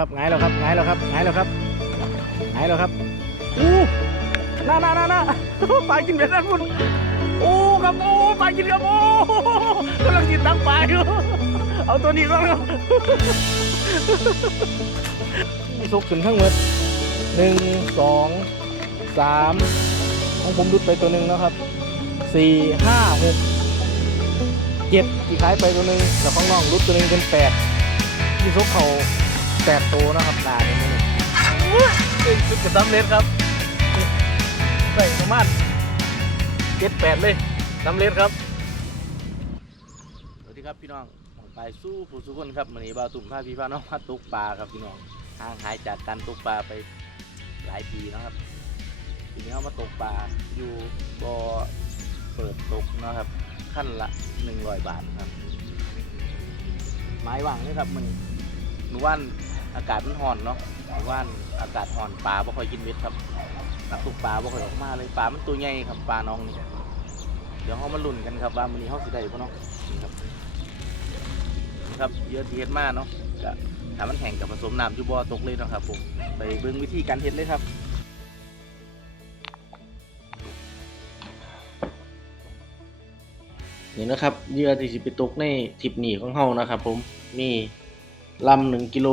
ครับไงายแล้วครับไงายแล้วครับไงายแล้วครับไงายแล้วครับอู้น่าน่าน่าน่าปลากินเบ็ดนั่นพุ่นโอ้ครับโอ้ปลากินครับโอ้กำลังกินตั้งปลาอยู่เอาตัวนี้ก่อนครับนี่ซุกขึ้นข้งหมดหนึ่งสองสามของผมดุดไปตัวหนึ่งแล้วครับสี่ห้าหกเจ็ดที่ขายไปตัวหนึ่งแล้วของนองรุดตัวหนึ่งเป็นแปดนี่ซุกเขา แปดตัวนะครับนาเนี่ยมันเป็นชุดกระซ้ำเล็ดครับนี่ใส่ประมาณเจ็ดแปดเลยซ้ำเล็ดครับสวัสดีครับพี่น้องไปสู้ผู้สุคนครับวันนี้บ่าวตุ่มพาพี่พาน้องมาตกปลาครับพี่น้องห่างหายจากการตกปลาไปหลายปีนะครับทีนี้เอามาตกปลาอยู่บ่อเปิดตกนะครับขั้นละหนึ่งร้อยบาทครับไม้ว่างเลยครับมันนว่าน อากาศมันห่อนเนาะว่านอากาศห่อนปลาบ่ค่อยกินเม็ดครับนักตกปลาบ่ค่อยออกมาเลยปลามันตัวใหญ่ครับปลาน้องนี่เดี๋ยวเขามาลุ้นกันครับว่ามื้อนี้เขาสิได้บ่เนาะนี่ครับครับเยอะที่เฮ็ดมาเนาะก็ถ้ามันแห้งกับผสมน้ำอยู่บ่อตกเลยเนาะครับผมไปเบิ่งวิธีการเฮ็ดเลยครับนี่นะครับเหยื่อที่สิไปตกในทิปหนีของเฮานะครับผมมีลำหนึ่งกิโล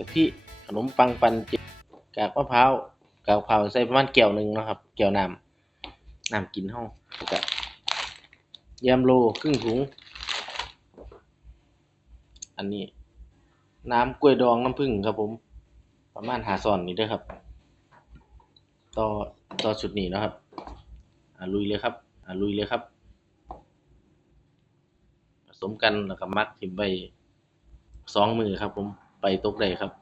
กะทิขนมปังปันเจ็ดกากมะพร้าวกากมะพร้าวใส่ประมาณแก้วหนึ่งนะครับแก้วน้ำน้ำกินเฮาแล้วก็ยำโลครึ่งถุง อันนี้ น้ำกล้วยดองน้ำผึ้งครับผม ประมาณหาซอนนี้เด้วยครับ ต่อต่อชุดนี้นะครับอ่าลุยเลยครับอ่าลุยเลยครับผสมกันแล้วก็มักทิมไปสองมือครับผม ไปตกได้ครับ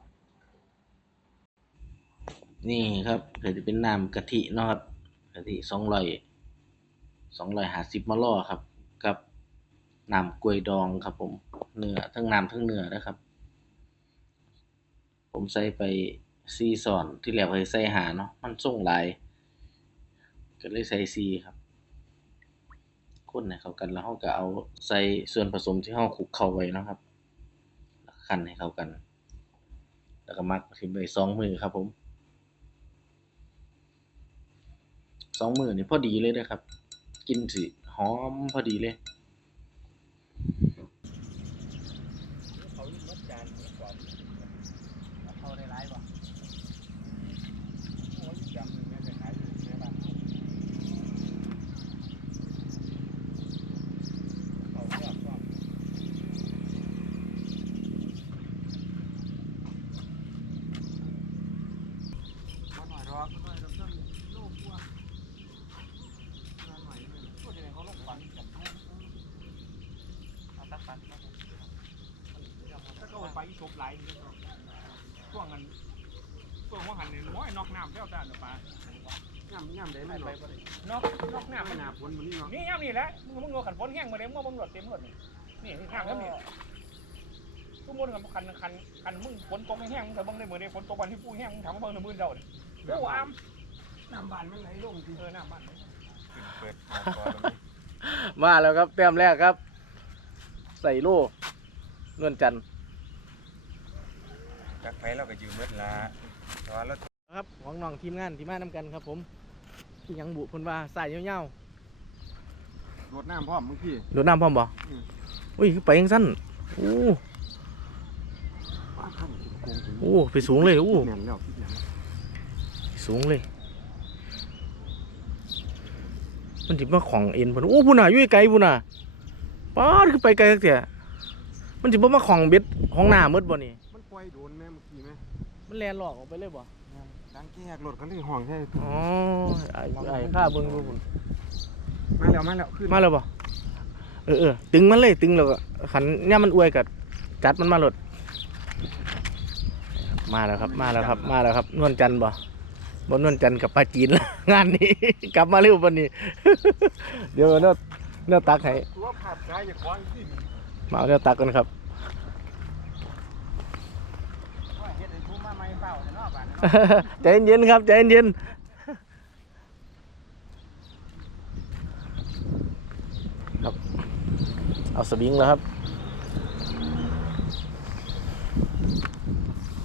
นี่ครับเดี๋ยวจะเป็นน้ำกะทินะครับกะทิสองร้อยสองร้อยห้าสิบมะล่อครับ กับน้ำกล้วยดองครับ ผมเนื้อทั้งน้ำทั้งเนื้อนะครับ ผมใส่ไปซีซอนที่แล้วเคยใส่หาเนาะมันส่งหลายก็เลยใส่ซีครับคนให้เข้ากันแล้วเราก็เอาใส่ส่วนผสมที่เราคลุกเข้าไว้นะครับ คั่นให้เข้ากัน แล้วก็มักทิ้งไว้สองมือครับผมสองมือนี่พอดีเลยนะครับ กินสิหอมพอดีเลยเขาลดจานกว่าเขาได้ร้ายป่ะโอ้ยจำแม่ไปขายอยู่แม่บ้านเขาชอบชอบมาหน่อยรอมาหน่อยรอเพิ่มโลกกว่ามาหน่อยนึงก็จะได้เขาลงฟันกับเขาเอาตักฟันมา ถ้าก็ไปชบไหลายนี่ครับช่วงนั้นช่วงว่าหันเนี่ยน้อยนอกน้ำแล้วจ้าเนาะปลา ย่ำย่ำได้ไหม ไป เนาะ น อกนอกน้ำไม่มันนาฝนมันนี่เนาะนี่ย่ำนี่แหละมึงมึงเอาขันฝนแห้งมาเลยมึงเอาบังหลดเต็มหลดนี่นี่ที่ข้างแล้วนี่ทุกคนกับคันคันคันมึงฝนตกไม่แห้งมึงแต่บังได้เหมือนเดิมฝนตกวันที่ปูแห้งมึงถามว่าบังในมือเดียวนี่โอ้อามน้ำบานมันไหลลงทีเออน้ำมันเปิดมาแล้วครับแต้มแรกครับ ใส่โล่นวลจันทร์จักไฟเราก็อยู่มืดละตอนแล้วครับของน้องทีมงานทีมงานนำกันครับผม ที่ยังบุคนว่าใส่เงาวรดน้ำพร้อมเมื่อกี้ ๆโดดน้ำพร้อมบ่อืม อุ้ยคือไปยังสั้นโอ้ป้าข้างโกงถึงโอ้ไปสูงเลยโอ้แน่นแล้วพี่แน่นสูงเลย มันจิมาของเอ็นพุ่นโอ้พุ่นน่ะอยู่ไกลพุ่นน่ะป๊าดคือไปไกลจักเถี่ยมันจิบ่มาของเบ็ดของหน้ามืดบ่นี่มันปล่อยโดนแม่เมื่อกี้ไหมมันแลนหลอกออกไปเลยบ่ ดังแกกรถเขาเลยห่องใช่อ๋อไอ้ไอ้ข้าเบิ่งดูพุ่นมาแล้วมาแล้วขึ้นมาแล้วบ่เออเออตึงมันเลยตึงแล้วก็ขันเนี่ยมันอวยกับจัดมันมาหลด มาแล้วครับมาแล้วครับ มาแล้วครับนวลจันทร์บ่บนนวลจันทร์กับปลาจีนแล้วงานนี้ กลับมาเร็ววันนี้ เดี๋ยวเนื้อเนื้อตักให้ตัวผาดกายอย่าคว้างที่มาเอาเนื้อตักกันครับ เฮ็ดให้ทุ่มมาไม่เฝ้าเนาะบ้าน ใจเย็นๆครับใจเย็นๆครับ เอาสวิงแล้วครับ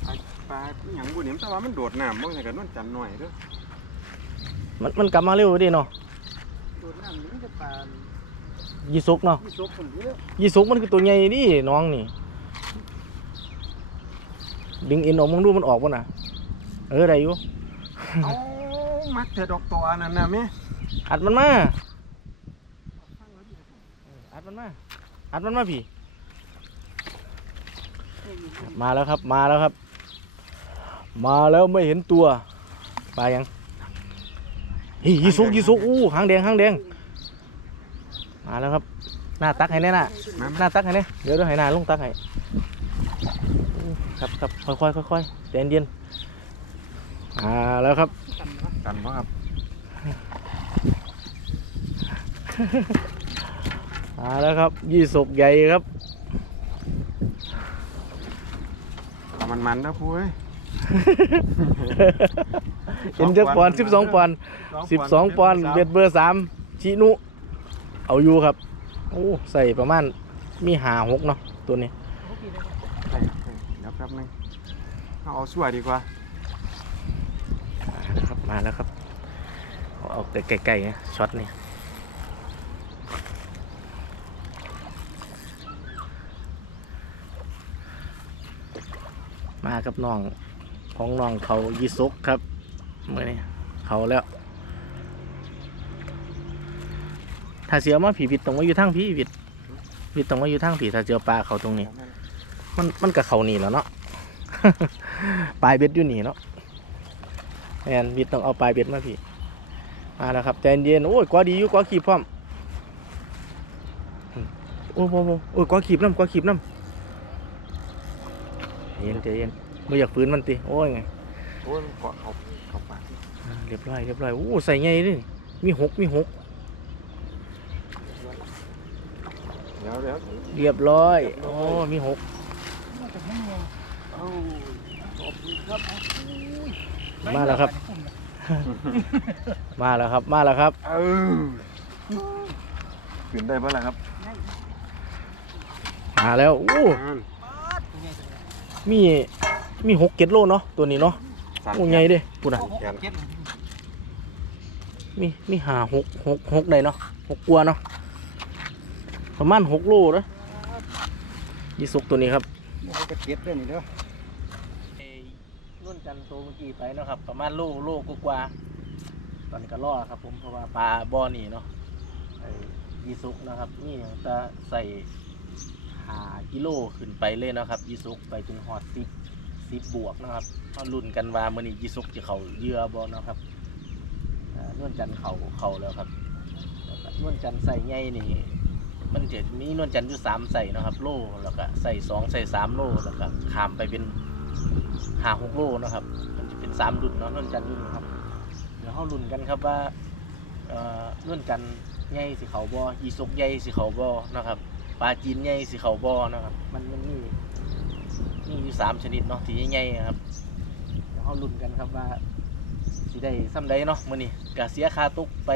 ไอ้ลาอหย่างบุญเนี่ยแต่ว่ามันโดดน้ำบ่ใช่กันนวลจันทร์หน่อยเด้อมันมันกลับมาเร็วดิเนาะโดดน้ำนี่มันจะปลายีสุกเนาะที่ซกคนเยอะยีสุกมันคือตัวใหญ่ดิน้องนี่ ดึงเอ็นออกมึงดูมันออกป่ะน่ะ เออได้อยู่ เอามักแต่ดอกตัวนั่นน่ะแม่อัดมันมาอัดมันมาอัดมันมาพี่ มาแล้วครับ มาแล้วครับ มาแล้วไม่เห็นตัวปลายังเฮ้ยยีสุกยีสุกอู้หางแดงหางแดง มาแล้วครับ หน้าตักให้แน่น่ะมาหน้าตักให้แน่เดี๋ยวเดี๋ยวให้หน้าลงตักให้อู้ ครับครับค่อยค่อยๆค่อยๆใจเย็นๆมาแล้วครับกันบ่ครับมาแล้วครับ ยี่สกใหญ่ครับเอามันมันๆนะพู้ยเอ็นจักปอนสิบสองปอนสิบสองปอนด์เบ็ดเบอร์สามชินุ เอาอยู่ครับ โอ้ ใส่ประมาณมีหาหกเนาะตัวนี้ใช่ ใช่เดี๋ยวแป๊บนึงเอาเอาช่วยดีกว่ามาแล้วครับมาแล้วครับเอาเอาแต่ไกลๆนะช็อตนี่มากับน้องของน้องเขายีสกครับเมื่อนี้เขาแล้ว ถ้าเสียมาผีวิดตรงว่าอยู่ทางผีวิดวิดตรงว่าอยู่ทางผีถ้าเจอปลาเขาตรงนี้ มันมันกับเขานี่แหล้วเนาะปลายเบ็ดอยู่นี่เนาะแอนวิดต้องเอาปลายเบ็ดมาพี่มาแล้วครับใจเย็นโอ้ยกว่าดีอยู่กว่าขีบพร้อมอืมโอ้โหโอ้โหโอ้ยกว่าขีบน้ำกว่าขีบน้ำใจเย็นใจเย็นไม่อยากฝืนมันติโอ้ยไงโอ้ยมันเกาะเขาเขาปากอ่าเรียบร้อยเรียบร้อยโอ้ใส่ไงนี่มีหกมีหกเดี๋ยวเดี๋ยวเรียบร้อย โอ้ มีหก เอามาแล้วครับ มาแล้วครับ มาแล้วครับ เออขึ้นได้ปะล่ะครับ มาแล้วโอ้นั่นมีมีหกเก็ดโลเนาะตัวนี้เนาะสามโอ้ใหญ่เด้ปุ่นอะแขนมีมีหาหกหกหกได้เนาะหกกลัวาเนาะประมาณหกโลนะยี่สุกตัวนี้ครับมันก็เก็บได้นี่เด้อ รุ่นจันโตเมื่อกี้ไปเนาะครับ ประมาณโลโลกกว่าๆตอนนี้ก็รอดครับ ผมเพราะว่าปลาบ่อนี่เนาะไอ้ยี่สุกนะครับ นี่จะใส่หากิโลขึ้นไปเลยนะครับยีสุกไปจนฮอดสิบสิบบวกนะครับก็รุ่นกันว่ามื่อนี้ยีสุกจะเขาเยื่อบ่เนะครับอ่นวลจันเขาเขาแล้วครับนวลจันใส่ใหญ่นี่ มันจะมีนวลจันอยู่สามใส่นะครับ โลแล้วก็ใส่สองใส่สามโลแล้วก็ขามไปเป็น หาหกโลนะครับ มันจะเป็นสามรุ่นเนาะนวลจันทร์รุ่นครับ เดี๋ยวเขารุ่นกันครับว่าเอ่อนวลจันทร์ใหญ่สิเขาบอยีสกใหญ่สิเขาบอนะครับปลาจีนใหญ่สิเขาบอนะครับ มันมันมีมีอยู่สามชนิดเนาะที่ใหญ่ๆครับเดี๋ยวเขารุ่นกันครับว่าสิได้ซ้ำใดเนาะมื้อนี้กะเสียค่าตุกไป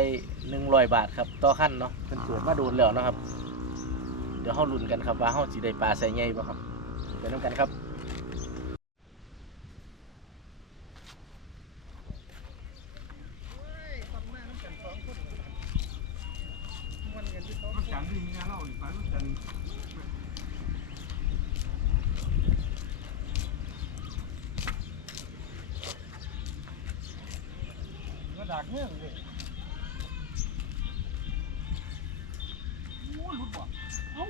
หนึ่งร้อยบาทครับต่อขั้นเนาะเพิ่นเปิดมาโดนแล้วเนาะครับ เดี๋ยวเขาลุ้นกันครับว่าเขาสิได้ปลาใส่ใหญ่บ่ครับไปน้ำกันครับ มันจันที่มีเล่าอีกไปมันจัน กระ ดากเงื่อนเลยโอ้หลุดบ่เอ้า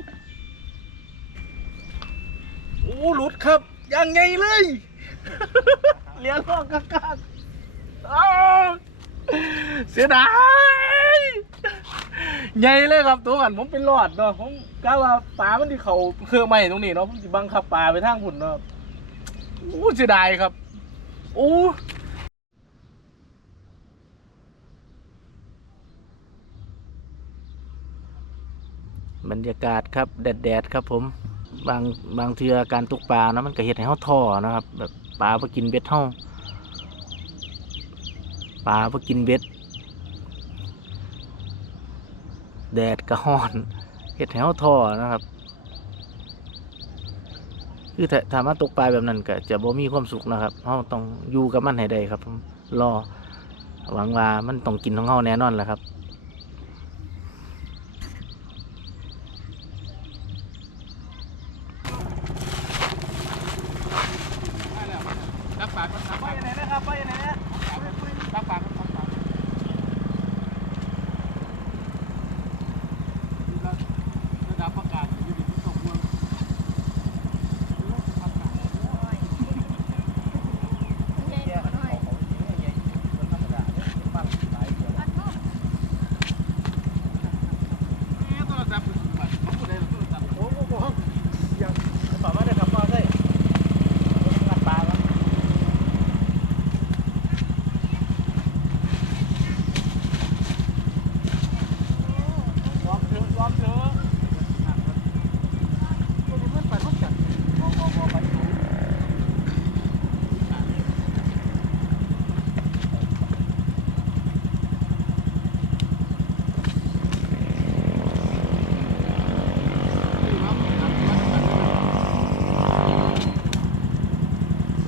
โอ้หลุดครับยังไงเลยเหลียนรอบกากากอ้าวเสียดายใหญ่เลยครับตัวกันผมเป็นรอดเนาะผมกะว่าปลามันที่เขาเครือใหม่ตรงนี้เนาะผมจะบังคับปลาไปทางหุ่นเนาะโอ้เสียดายครับโอ้ บรรยากาศครับแดดๆครับผมบางบางเทือการตกปลานะมันก็เห็ดให้เฮาท่อนะครับ แบบปลาไปกินเบ็ดเฮาปลาไปกินเบ็ด แดดก็ฮ้อนเห็ดให้เฮาท่อนะครับ คือถาถามว่าตกปลาแบบนั้นก็จะบ่มีความสุขนะครับเราต้องอยู่กับมันให้ได้ครับผมรอหวังว่ามันต้องกินของเราแน่นอนแหละครับ ไปไหนนะครับไปไหนนะ ตักปากก่อนตักปาก ระดับประกาศอยู่ดีที่ตกเมือง โทรศัพท์ผมพูดได้โทรศัพท์ โอ้โหยัง ตอบมาได้ครับมาได้งัดปลาครับ ยอมเถอะยอมเถอะ มันไปพักจัด บ่บ่บ่ไปอยู่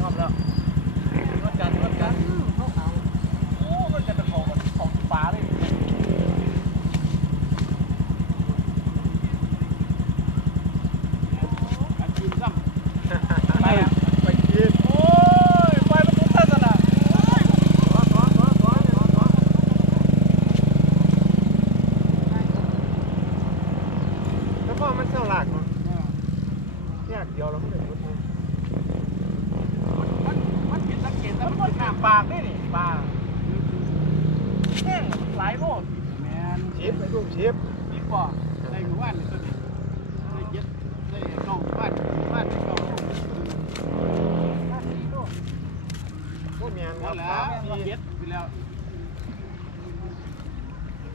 รอบแล้วรถกันรถกัน โอ้มันจะตะของของปลาเลย อันกินซ้ำไปไปกิน โอ้ยไปมันทุกท่านนะ ขอขอขอขอขอขอแล้วก็มันเท่าหลักเนาะแยกเดียวแล้วมันเลยยุดเลย มันมันผิดสังเกตแล้วมันเป็นน้ำปากนี่นี่ปลาแห้งหลายโลดแมน ชิปไอ้ลูกชิป ดีกว่าได้หมู่บ้านเลยตัวนี้ได้เย็ดได้เก้าหมู่บ้านหมู่บ้านได้เก้าโล พวกเมียน หม ครั ด บ แล้ว ครับ เย็ดไปแล้ว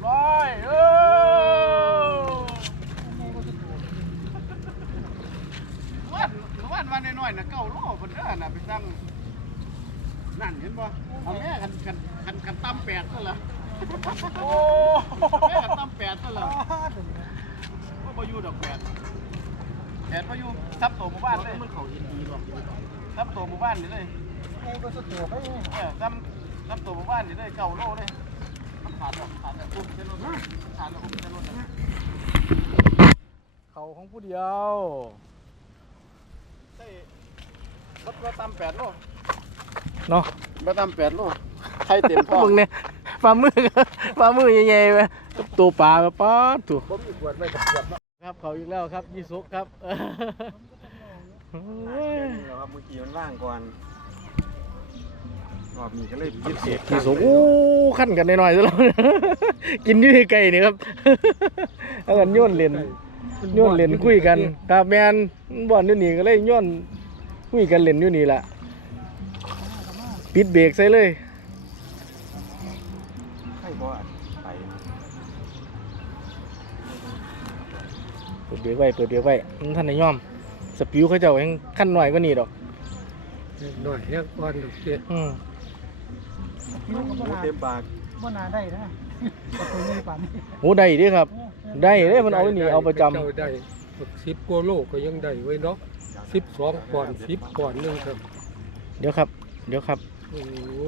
ร้อยเออวันวันวันน้ อยๆนะเก้าโลคนเด้อน่ะไปตั้งนั่นเห็นบ่เอาแม่กันกันกันกันตั้มแปดซะละโอ้แม่กันตั้มแปดซะละว่าบ่อยู่ดอกแปดแปดบ่อยู่ทับโตหมู่บ้านเลยมันเขาเห็นดีหรอกทับโตหมู่บ้านนี่เลยไอ้ก็สะดวกไปเออซ้ำซ้ำตัวหมู่บ้านนี่ได้เก่าโลเลยมันขาดแล้วขาดแล้วอุ้มเส้นรถขาดแล้วอุ้มเส้นรถนะเขาของผู้เดียว ได้รถรถตามแปดโลเนาะรถตามแปดโลใครเต็มพ่อมึงเนี่ยปลามือปลามือใหญ่ๆไปตัวปลาแบบป๊าดถูกผมมีขวดไว้กับขวดเนาะครับเขาอีกแล้วครับยี่สุกครับเอ้ยแล้วครับเมื่อกี้มันว่างก่อนรอบนี้ก็เลยยึดเสียยี่สุกโอ้ขั้นกันหน่อยๆซะแล้วกินอยืดไก่นี่ครับเอากันโยนเล่นโยนเล่นคุยกันครับแมนบ่อนอยู่นี่ก็เลยโยน คุยกันเล่นอยู่นี่แหละปิดเบรกใส่เลยให้บ่ไปเปิดเบรกไว้เปิดเบรกไว้มันท่านนายย่อม สปิวเขาเจ้ายังขั้นหน่อยกว่านี้ดอกหน่อยยังอ่อนดูเสียอืมหมูเต็มปากบ่น่าได้นะประตูนี้ป่านนี้โอ้ได้เด้ครับ ได้เด้มันเอาไว้นี่เอาประจำเจ้าได้สิบกว่าโลก็ยังได้ไว้เนาะ สิบสองก่อนสิบก่อนหนึงครับเดี๋ยวครับ เดี๋ยวครับโอ้โห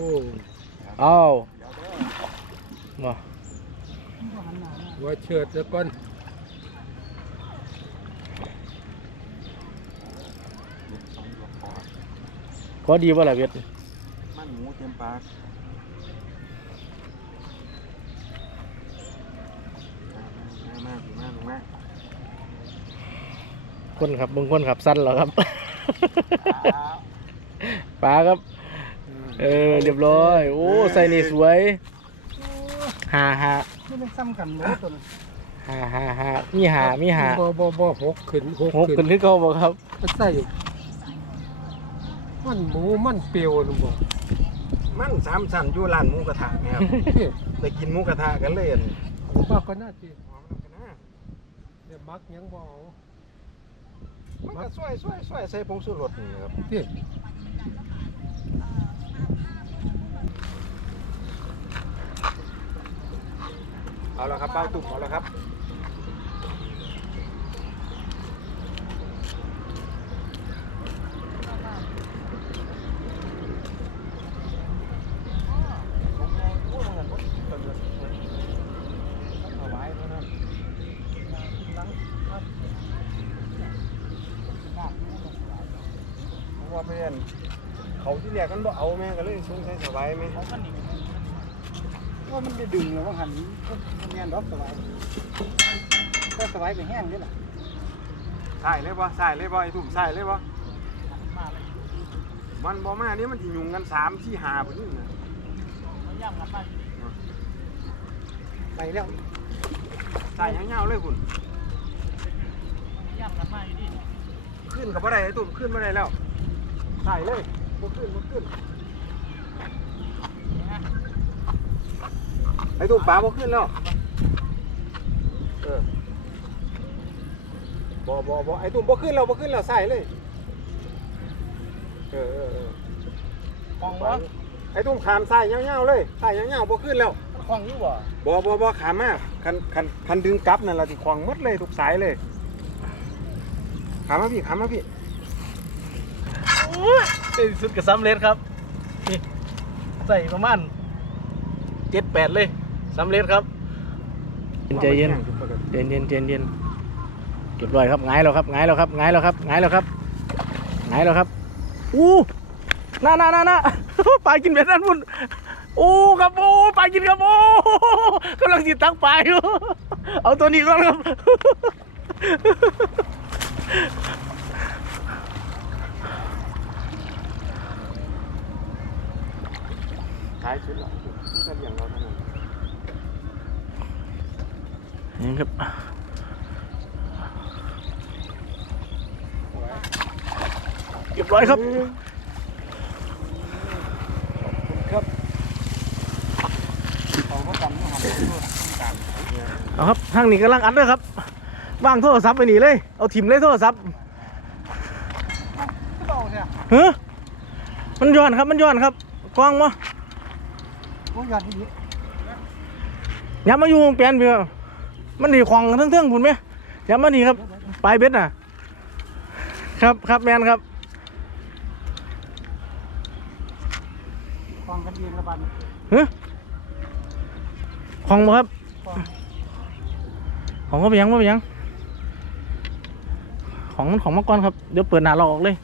เอามาว่าเชิดแล้วก่อนพอดีว่าล่ะเวียดมันหมูเต็มปากมามามามา คนครับบางคนขับสั้นแล้วครับปลาครับ เออเรียบร้อย โอ้ใส่นี่สวยหาหาไม่ได้ซ้ำกันเลยตัวนั้นหาหาหามีหามีหาบ่บ่บ่หกขึ้นหกหกขึ้ขึ้นนขึ้นเขาบอกครับใส่มันหมูมันเปรียวนะบ่มันสามชั้นอยู่ร้านหมูกระทะเนี่ยครับเฮ้ยไปกินหมูกระทะกันเลยอันว่าก็น่าสิหอมน้ำกันนะเดี๋ยวมักยังบ่เอา มันก็ช่วยช่วยช่วยใส่ผงชูรสนี่ครับเฮ้ยเอาแล้วครับเป้าตุ่มเอาแล้วครับ อันเขาที่แรก กันบ่เอาแม่ก็เลยสงสัยสบายไหมเขากันนี่ว่ามันได้ดึงแล้วว่าหันมันแม่นดอกสบายก็สบายไปแห้งนี่แหละใส่เลยบ่ใส่เลยบ่ไอ้ทุ่มใส่เลยบ่มาเลยมันบ่มานี่มันสิยุงกัน3 4 5พุ่นนี่นะมันย่ำกันมาไปแล้วใส่ยาวๆเลยคุณย่ำกันมาอยู่นี่ขึ้นกับบ่ได้ไอ้ตุ่มขึ้นบ่ได้แล้วใส่เลยบ่ขึ้นบ่ขึ้น ไอ้ตุ่มปลาบ่ขึ้นแล้วเออบ่บ่บ่ไอ้ตุ่มบ่ขึ้นแล้วบ่ขึ้นแล้วใส่เลยเออเออเออคลองวะไอ้ตุ่มขามใส่ยาวๆเลยใส่ยาวๆบ่ขึ้นแล้วคลองอยู่บ่บ่บ่บ่ขามมาคันคันคันดึงกลับนั่นล่ะสิควางหมดเลยทุกสายเลยขามมาพี่ขามมาพี่ในที่สุดก็สำเร็จครับนี่ใส่ประมาณ เจ็ดแปดเลยสำเร็จครับใจเย็นเย็นเย็นเย็นเย็นเก็บรอยครับไงายแล้วครับไงายแล้วครับไงายแล้วครับไงายแล้วครับไงายแล้วครับอู้น่าน่าน่าน่าปลากินแบบนั้นพุ่นโอ้ครับโอ้ปลากินครับโอ้กำลังจิตตักปลาอยู่เอาตัวนี้ก่อนครับท้ายชุดละนี่ก็เลี้ยงเราเท่านั้น นี่ครับเรียบร้อยครับครับเขาก็จำต้องทำตัวต่างเอาครับทางนี้กำลังอัดด้วยครับวางโทรศัพท์ไปหนีเลย เอาถิ่มเลยโทรศัพท์ก็เบาเนี่ยเฮ้ยมันย้อนครับ มันย้อนครับ กล้องมาพวกยอดที่นี้อย่ามาอยู่วงเปลี่ยนเพื่อ มันดีควางเทิงๆพุ่นไหมอย่ามาดีครับปลายเบ็ดน่ะ ครับครับแมนครับคลองกันเองละบันเฮ้ยของบ่ครับ ของก็ไปยังบ่ไปยัง ของมันของมาก่อนครับ เดี๋ยวเปิดหน้าเราออกเลย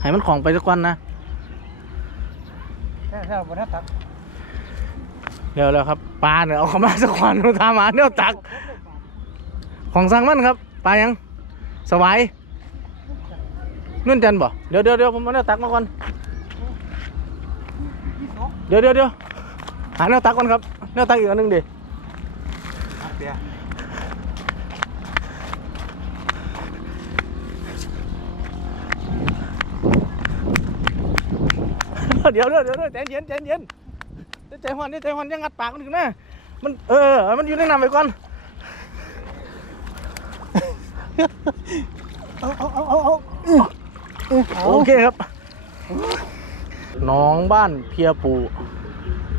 ให้มันของไปสักวันนะแค่แค่บนหน้าตัก เร็วแล้วครับปลาเนี่ยเอาเข้ามาสักวันทามาเนี่ยตัก ของสั่งมันครับปลายังสวายนุ่นจันบ่เดี๋ยวเดี๋ยวเดี๋ยวผมเอาเนี่ยตักมาก่อนเดี๋ยวเดี๋ยวเดี๋ยวหาแนวตักก่อนครับแนวตักอีกอันหนึงดิเดี๋ยวเดี๋ยวเดี๋ยวเดี๋ยวใจเย็นใจเย็นเดี๋ยว ใจหอนเดี๋ยวใจหอนยังงัดปากมันถึงนะมันเออ มันอยู่ในน้ำไปก่อน เอาเอาเอาเอาเอาโอเคครับหน้องบ้านเพียปู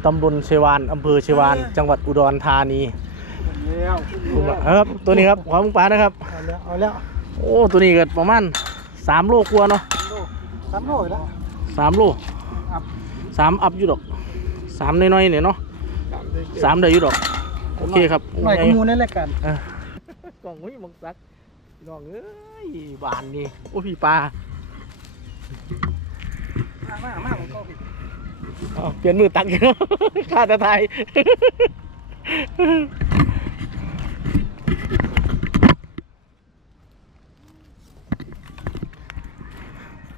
ตำบลเชวานอำเภอเชวาน จังหวัดอุดรธานีแล้วขึ้นแล้วครับตัวนี้ครับของปลานะครับ เอาแล้วเอาแล้ว โอ้ตัวนี้ก็ประมาณสามโลกว่าเนาะสามโลอีกแล้วสามโลอัพสามอัพอยู่ดอก สามน้อยๆเนี่ยเนาะสามเดียวอยู่ดอก โอเคครับหน่อยขมูลในรายการกล่องหุ้ยมังสักน้องเอ้ยบานนี่โอ้พี่ปลามากมากผมก็ผิดอ้าวเปลี่ยนมือตักข้าจะทาย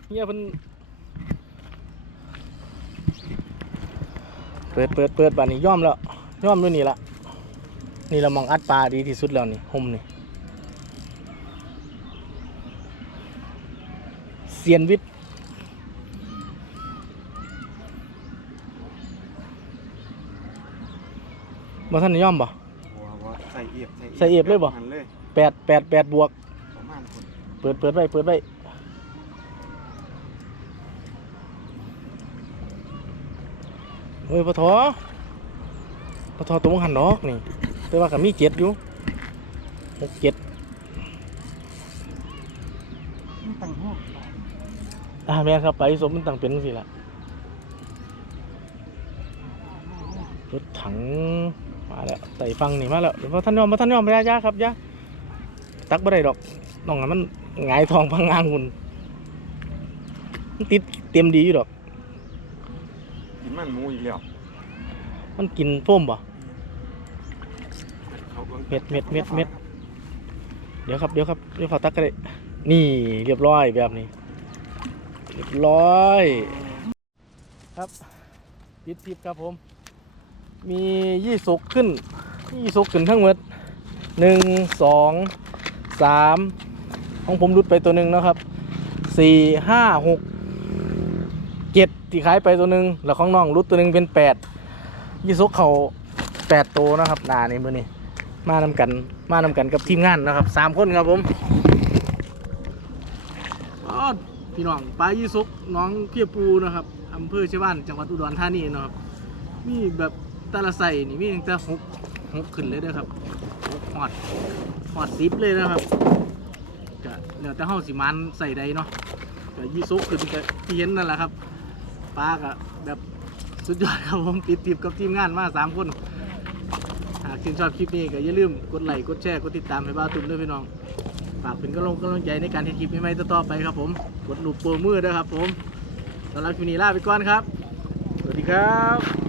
เฮียเพิ่น ปิดเปิดเปิดบานนี้ย่อมแล้วย่อมด้วยนี่ละนี่เรามองอัดปลาดีที่สุดแล้วนี่ห่มนี่เซียนวิทย์บ่ท่านได้ย่อมบ่ใส่เอียบใส่เอียบเลยบ่หันเลยแปดแปดแปดบวกประมาณคนเปิดเปิดไว้เปิดไว้ เฮ้ยปะทอปะทอตัวมังหันดอกนี่ แต่ว่าก็มีเจ็ดอยู่หกเจ็ดตั้งห้องอ่าแม่ครับไปสมมันต่างเป็นสิละรถถังมาแล้วใส่ฟังนี่มาแล้วเดี๋ยวพอท่านยอมพอท่านยอมไปยาครับยาตักบ่ได้ดอกน้องอะมันหงายทองพังงางหุ่นมันติดเต็มดีอยู่ดอก มันหมูอีกแล้วมันกินพ่มบ่เขาบิ่งเม็ดเม็ดเม็ดเม็ดเดี๋ยวครับเดี๋ยวครับเดี๋ยวขอตักก็ได้นี่เรียบร้อยแบบนี้ เรียบร้อย ครับปิดทิปครับผม มียี่สกขึ้นยี่สกขึ้นทั้งหมดหนึ่งสองสามของผมรุดไปตัวหนึ่งนะครับสี่ห้าหกเจ็ด ที่ขายไปตัวหนึ่งแล้วของน้องรุดตัวหนึ่งเป็นแปดยี่สกเขาแปดตัวนะครับนาในมือนี้มานำกันมานำกันกับทีมงานนะครับสามคนครับผมพี่น้องปลายี่สกน้องเพียปูนะครับอำเภอเชียวบ้านจังหวัดอุดรธานีเนาะครับมีแบบตะละใส่นี่มีตั้งแต่หกหกขึ้นเลยเด้อครับหกหอดหอดซิปเลยนะครับก็แล้วแต่เฮาสิมันใส่ใดเนาะก็ยี่ซุกขึ้นก็ที่เห็นนั่นแหละครับ ปลาก็แบบสุดยอดครับผมติดติบกับทีมงานมาสามคน หากชื่นชอบคลิปนี้ก็อย่าลืมกดไลค์กดแชร์กดติดตามให้บ้าตุ้มด้วยพี่น้องฝากเป็นกำลังกำลังใจในการทำคลิปใหม่ๆต่อๆไปครับผมกดลูกโปรมือด้วยครับผมสำหรับคลิปนี้ลาไปก่อนครับ สวัสดีครับ